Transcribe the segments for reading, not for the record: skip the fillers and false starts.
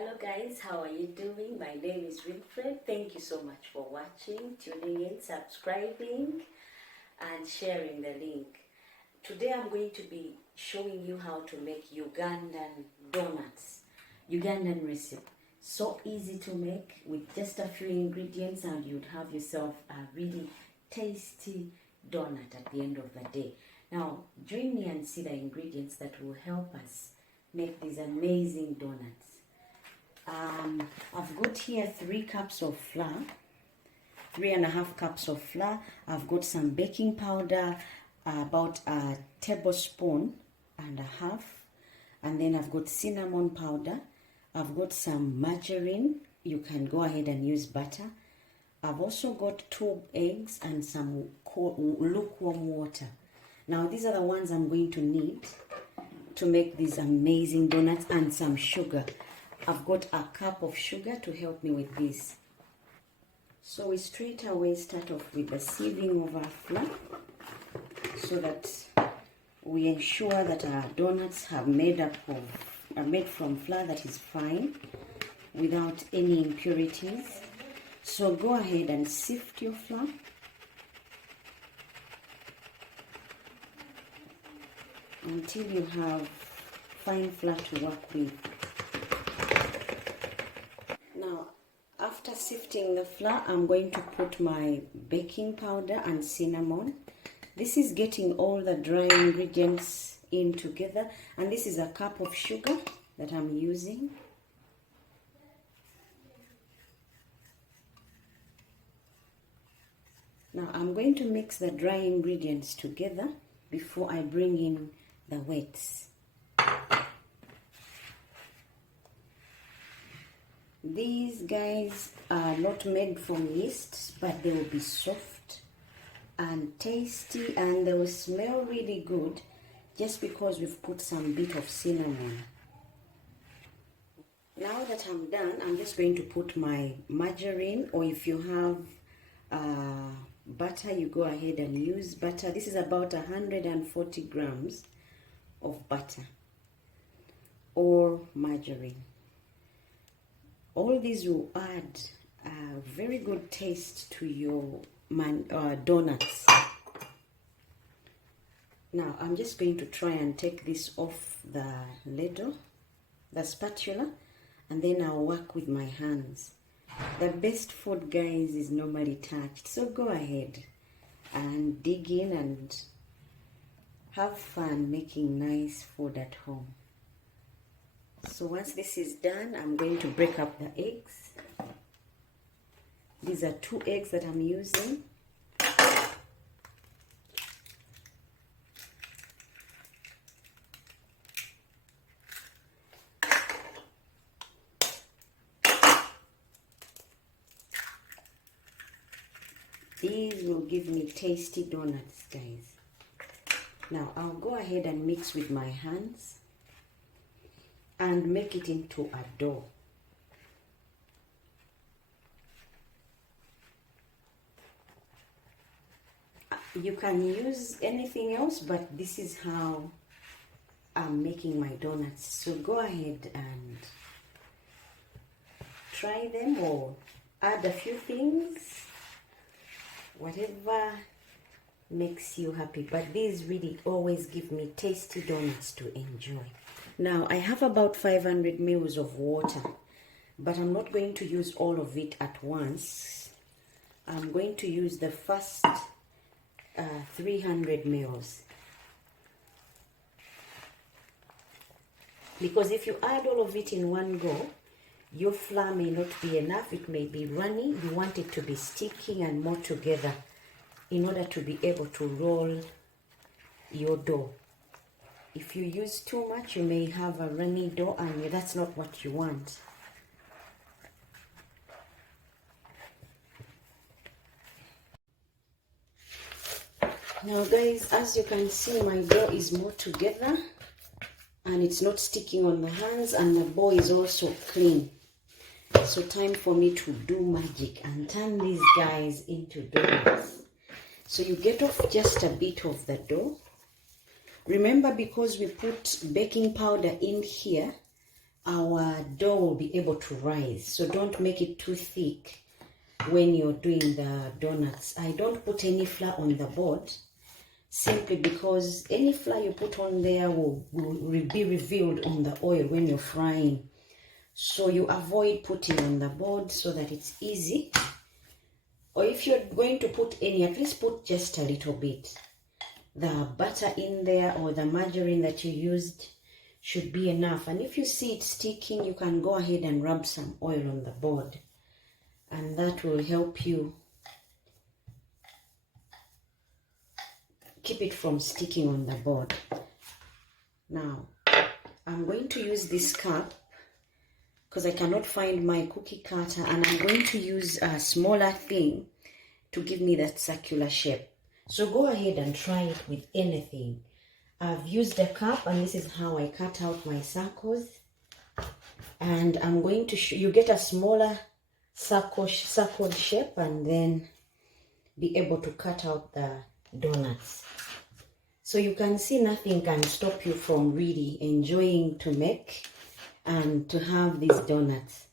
Hello guys, how are you doing? My name is Winfred. Thank you so much for watching, tuning in, subscribing and sharing the link. Today I'm going to be showing you how to make Ugandan donuts. Ugandan recipe. So easy to make with just a few ingredients and you'd have yourself a really tasty donut at the end of the day. Now join me and see the ingredients that will help us make these amazing donuts. I've got here 3 cups of flour, 3.5 cups of flour. I've got some baking powder, about a tablespoon and a half, and then I've got cinnamon powder. I've got some margarine. You can go ahead and use butter. I've also got 2 eggs and some lukewarm water. Now these are the ones I'm going to need to make these amazing donuts, and some sugar. I've got a cup of sugar to help me with this. So we straight away start off with the sieving of our flour so that we ensure that our donuts are made from flour that is fine without any impurities. So go ahead and sift your flour. Until you have fine flour to work with. Now, after sifting the flour, I'm going to put my baking powder and cinnamon. This is getting all the dry ingredients in together, and this is a cup of sugar that I'm using. Now, I'm going to mix the dry ingredients together before I bring in the wets. These guys are not made from yeast, but they will be soft and tasty, and they will smell really good just because we've put some bit of cinnamon. Now that I'm done, I'm just going to put my margarine, or if you have butter, you go ahead and use butter. This is about 140 grams of butter or margarine. All these will add a very good taste to your donuts. Now I'm just going to try and take this off the ladle, the spatula, and then I'll work with my hands. The best food, guys, is normally touched. So go ahead and dig in and have fun making nice food at home. So once this is done, I'm going to break up the eggs. These are 2 eggs that I'm using. These will give me tasty donuts, guys. Now I'll go ahead and mix with my hands and make it into a dough. You can use anything else, but this is how I'm making my donuts. So go ahead and try them, or add a few things, whatever makes you happy. But these really always give me tasty donuts to enjoy. Now I have about 500 ml of water, but I'm not going to use all of it at once. I'm going to use the first 300 ml. Because if you add all of it in one go, your flour may not be enough. It may be runny. You want it to be sticky and more together in order to be able to roll your dough. If you use too much, you may have a runny dough, and that's not what you want. Now guys, as you can see, my dough is more together and it's not sticking on the hands, and the bowl is also clean. So time for me to do magic and turn these guys into donuts. So you get off just a bit of the dough. Remember, because we put baking powder in here, our dough will be able to rise. So don't make it too thick when you're doing the donuts. I don't put any flour on the board, simply because any flour you put on there will be revealed on the oil when you're frying. So you avoid putting on the board so that it's easy. Or if you're going to put any, at least put just a little bit. The butter in there or the margarine that you used should be enough. And if you see it sticking, you can go ahead and rub some oil on the board, and that will help you keep it from sticking on the board. Now I'm going to use this cup because I cannot find my cookie cutter, and I'm going to use a smaller thing to give me that circular shape. So go ahead and try it with anything. I've used a cup, and this is how I cut out my circles. And I'm going to show you, get a smaller circled shape, and then be able to cut out the donuts. So you can see nothing can stop you from really enjoying to make and to have these donuts.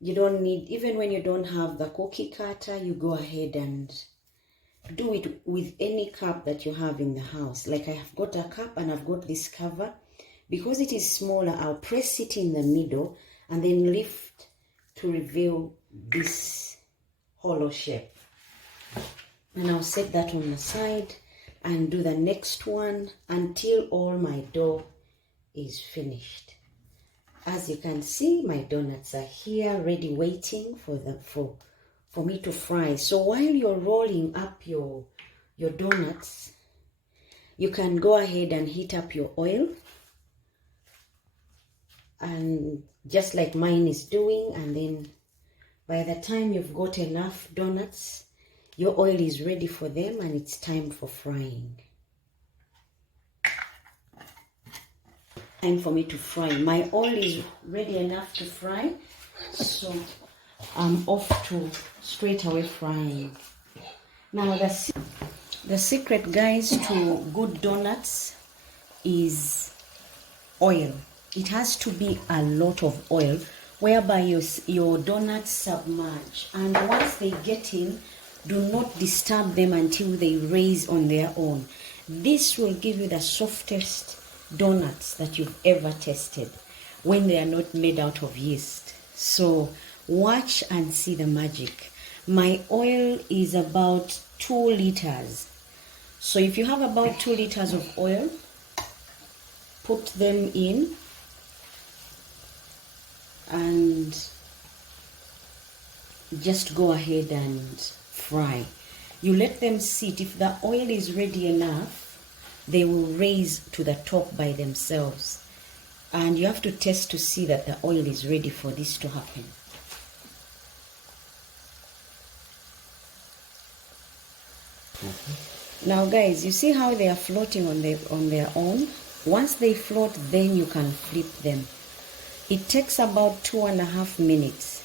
You don't need, even when you don't have the cookie cutter, you go ahead and do it with any cup that you have in the house. Like I have got a cup and I've got this cover. Because it is smaller, I'll press it in the middle and then lift to reveal this hollow shape. And I'll set that on the side and do the next one until all my dough is finished. As you can see, my donuts are here ready, waiting for me to fry. So while you're rolling up your donuts, you can go ahead and heat up your oil, and just like mine is doing, and then by the time you've got enough donuts, your oil is ready for them and it's time for frying. Time for me to fry. My oil is ready enough to fry, so I'm off to straight away frying. Now the secret, guys, to good donuts is oil. It has to be a lot of oil, whereby your donuts submerge, and once they get in, do not disturb them until they raise on their own. This will give you the softest donuts that you've ever tasted when they are not made out of yeast. So watch and see the magic. My oil is about 2 liters. So if you have about 2 liters of oil, put them in and just go ahead and fry. You let them sit. If the oil is ready enough, they will raise to the top by themselves. And you have to test to see that the oil is ready for this to happen. Now guys, you see how they are floating on their own? Once they float, then you can flip them. It takes about 2.5 minutes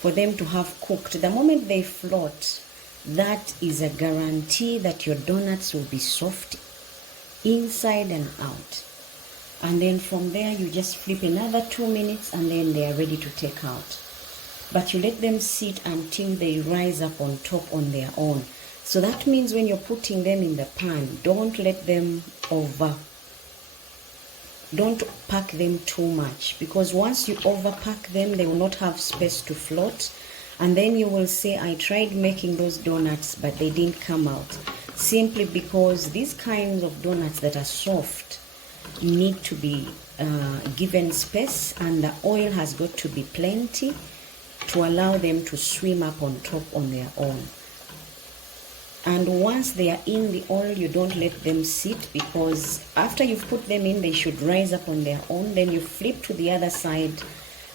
for them to have cooked. The moment they float, that is a guarantee that your donuts will be soft inside and out. And then from there, you just flip another 2 minutes and then they are ready to take out. But you let them sit until they rise up on top on their own. So that means when you're putting them in the pan, don't pack them too much, because once you overpack them, they will not have space to float, and then you will say, I tried making those donuts but they didn't come out. Simply because these kinds of donuts that are soft need to be given space, and the oil has got to be plenty to allow them to swim up on top on their own. And once they are in the oil, you don't let them sit, because after you've put them in, they should rise up on their own. Then you flip to the other side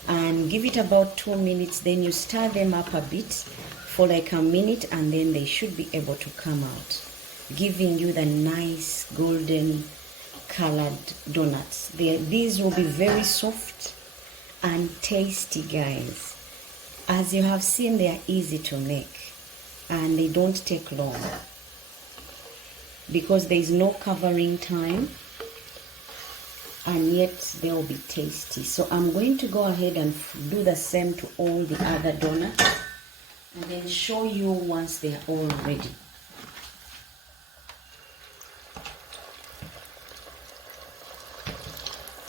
and give it about 2 minutes. Then you stir them up a bit for like a minute, and then they should be able to come out, giving you the nice golden colored donuts. These will be very soft and tasty, guys. As you have seen, they are easy to make. And they don't take long because there is no covering time. and yet they'll be tasty. So I'm going to go ahead and do the same to all the other donuts and then show you once they're all ready.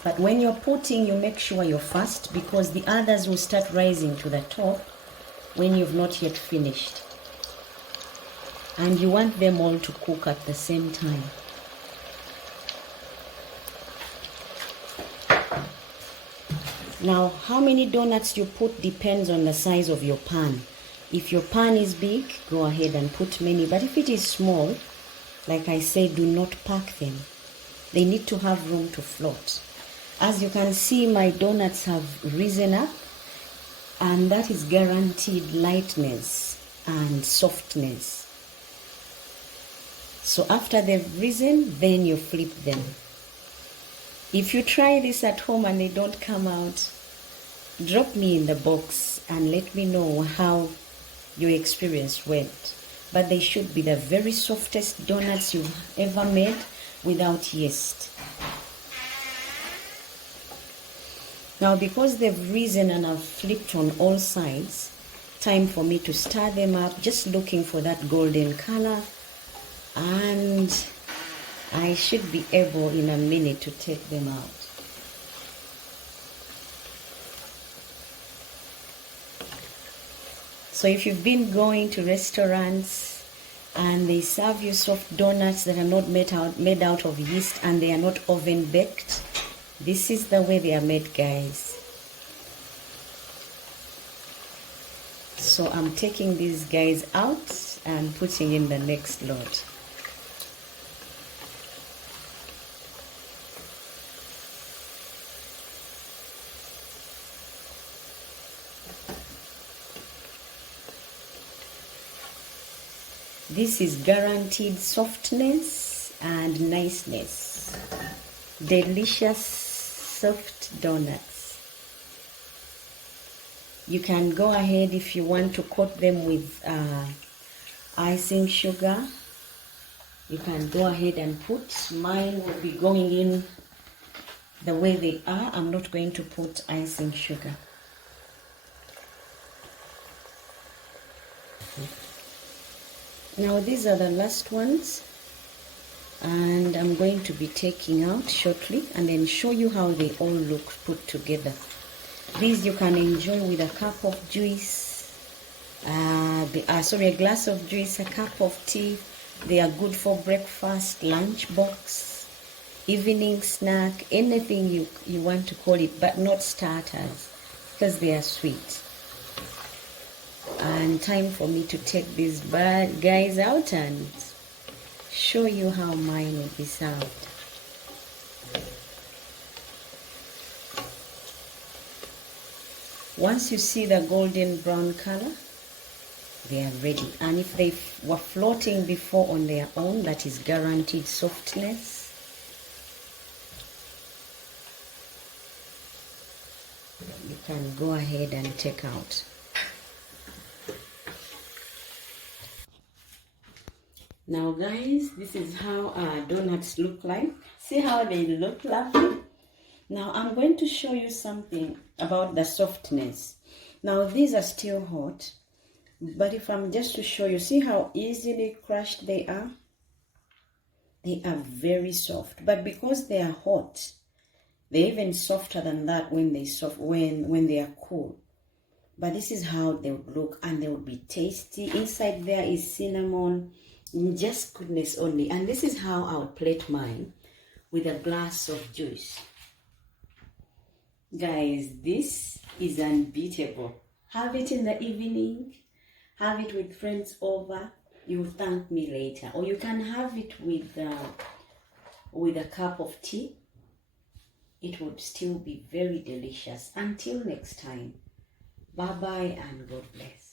But when you're putting, you make sure you're fast, because the others will start rising to the top when you've not yet finished. And you want them all to cook at the same time. Now, how many donuts you put depends on the size of your pan. If your pan is big, go ahead and put many. But if it is small, like I said, do not pack them. They need to have room to float. As you can see, my donuts have risen up, and that is guaranteed lightness and softness. So after they've risen, then you flip them. If you try this at home and they don't come out, drop me in the box and let me know how your experience went. But they should be the very softest donuts you've ever made without yeast. Now, because they've risen and I've flipped on all sides, time for me to stir them up, just looking for that golden color, and I should be able in a minute to take them out. So if you've been going to restaurants and they serve you soft donuts that are not made out of yeast and they are not oven baked, this is the way they are made, guys. So I'm taking these guys out and putting in the next lot. This is guaranteed softness and niceness. Delicious soft donuts. You can go ahead if you want to coat them with icing sugar. You can go ahead and put. Mine will be going in the way they are. I'm not going to put icing sugar. Now these are the last ones, and I'm going to be taking out shortly and then show you how they all look put together. These you can enjoy with a cup of juice, a glass of juice, a cup of tea. They are good for breakfast, lunch box, evening snack, anything you want to call it, but not starters because they are sweet. And time for me to take these guys out and show you how mine will be served. Once you see the golden brown color, they are ready. And if they were floating before on their own, that is guaranteed softness. You can go ahead and take out. Now guys, this is how our donuts look like. See how they look lovely? Now I'm going to show you something about the softness. Now these are still hot, but if I'm just to show you, see how easily crushed they are? They are very soft, but because they are hot, they're even softer than that when they are cool. But this is how they would look, and they would be tasty. Inside there is cinnamon, just goodness only. And this is how I would plate mine, with a glass of juice. Guys, this is unbeatable. Have it in the evening, have it with friends over. You will thank me later. Or you can have it with a cup of tea. It would still be very delicious. Until next time, bye bye and God bless.